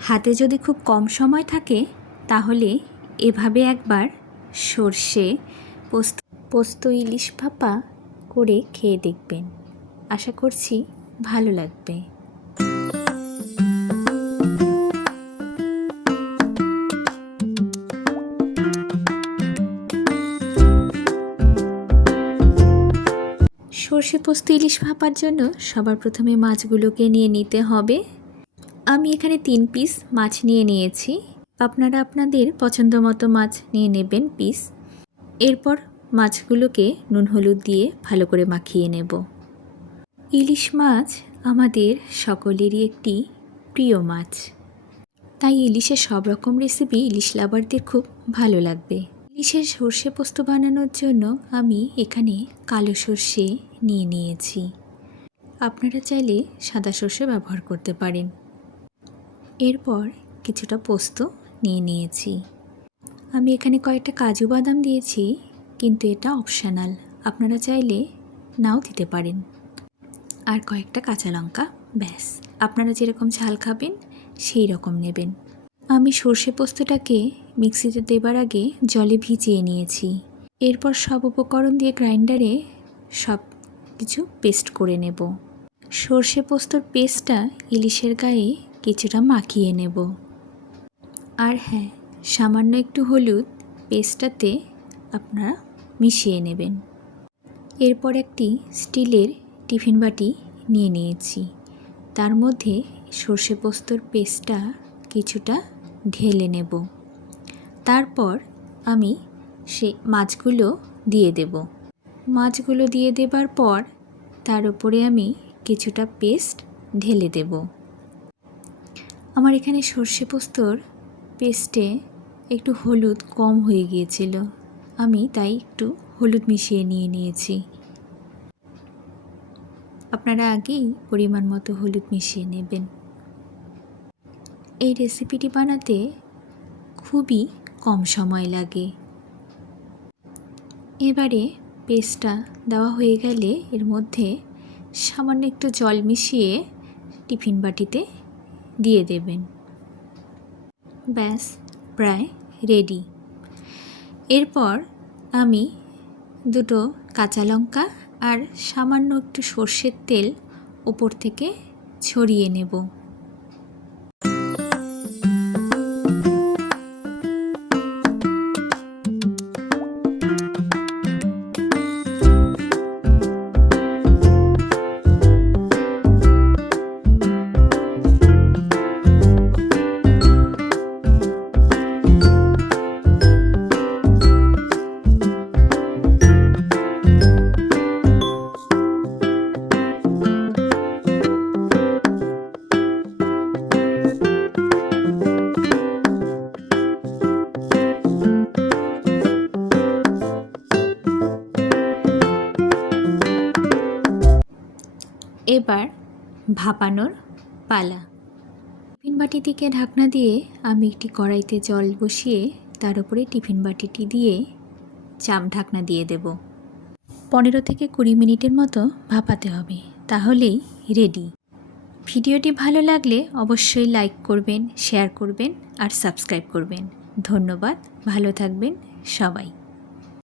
হাতে যদি খুব কম সময় থাকে তাহলে এভাবে একবার সর্ষে পোস্ত ইলিশ ভাপা করে খেয়ে দেখবেন। আশা করছি ভালো লাগবে। সর্ষে পোস্ত ইলিশ ভাপার জন্য সবার প্রথমে মাছগুলোকে নিয়ে নিতে হবে। আমি এখানে 3 পিস মাছ নিয়ে নিয়েছি। আপনারা আপনাদের পছন্দ মতো মাছ নিয়ে নেবেন পিস। এরপর মাছগুলোকে নুন হলুদ দিয়ে ভালো করে মাখিয়ে নেব। ইলিশ মাছ আমাদের সকলেরই একটি প্রিয় মাছ, তাই ইলিশের সব রকম রেসিপি ইলিশ লাভারদের খুব ভালো লাগবে। ইলিশের সর্ষে পোস্ত বানানোর জন্য আমি এখানে কালো সর্ষে নিয়ে নিয়েছি। আপনারা চাইলে সাদা সর্ষে ব্যবহার করতে পারেন। এরপর কিছুটা পোস্ত নিয়ে নিয়েছি। আমি এখানে কয়েকটা কাজু বাদাম দিয়েছি, কিন্তু এটা অপশনাল, আপনারা চাইলে নাও দিতে পারেন। আর কয়েকটা কাঁচা লঙ্কা, ব্যাস আপনারা যেরকম ঝাল খাবেন সেই রকম নেবেন। আমি সর্ষে পোস্তটাকে মিক্সিতে দেবার আগে জলে ভিজিয়ে নিয়েছি। এরপর সব উপকরণ দিয়ে গ্রাইন্ডারে সব কিছু পেস্ট করে নেব। সর্ষে পোস্তর পেস্টটা ইলিশের গায়ে কিছুটা মাখিয়ে নেব। আর হ্যাঁ, সামান্য একটু হলুদ পেস্টটাতে আপনারা মিশিয়ে নেবেন। এরপর একটি স্টিলের টিফিন বাটি নিয়ে নিয়েছি। তার মধ্যে সর্ষে পোস্তর পেস্টটা কিছুটা ঢেলে নেব। তারপর আমি সে মাছগুলো দিয়ে দেব। মাছগুলো দিয়ে দেবার পর তার উপরে আমি কিছুটা পেস্ট ঢেলে দেব। আমার এখানে সর্ষে পোস্তর পেস্টে একটু হলুদ কম হয়ে গিয়েছিল, আমি তাই একটু হলুদ মিশিয়ে নিয়েছি। আপনারা আগেই পরিমাণ মতো হলুদ মিশিয়ে নেবেন। এই রেসিপিটি বানাতে খুবই কম সময় লাগে। এবারে পেস্টটা দেওয়া হয়ে গেলে এর মধ্যে সামান্য একটু জল মিশিয়ে টিফিন বাটিতে দিয়ে দেবেন। ব্যাস প্রায় রেডি। এরপর আমি দুটো কাঁচা লঙ্কা আর সামান্য একটু সর্ষের তেল উপর থেকে ছড়িয়ে নেব। এবার ভাপানোর পালা। টিফিন বাটিটিকে ঢাকনা দিয়ে আমি একটি কড়াইতে জল বসিয়ে তার উপরে টিফিন বাটিটি দিয়ে ঢাকনা দিয়ে দেব। 15 থেকে 20 মিনিটের মতো ভাপাতে হবে, তাহলেই রেডি। ভিডিওটি ভালো লাগলে অবশ্যই লাইক করবেন, শেয়ার করবেন আর সাবস্ক্রাইব করবেন। ধন্যবাদ, ভালো থাকবেন সবাই।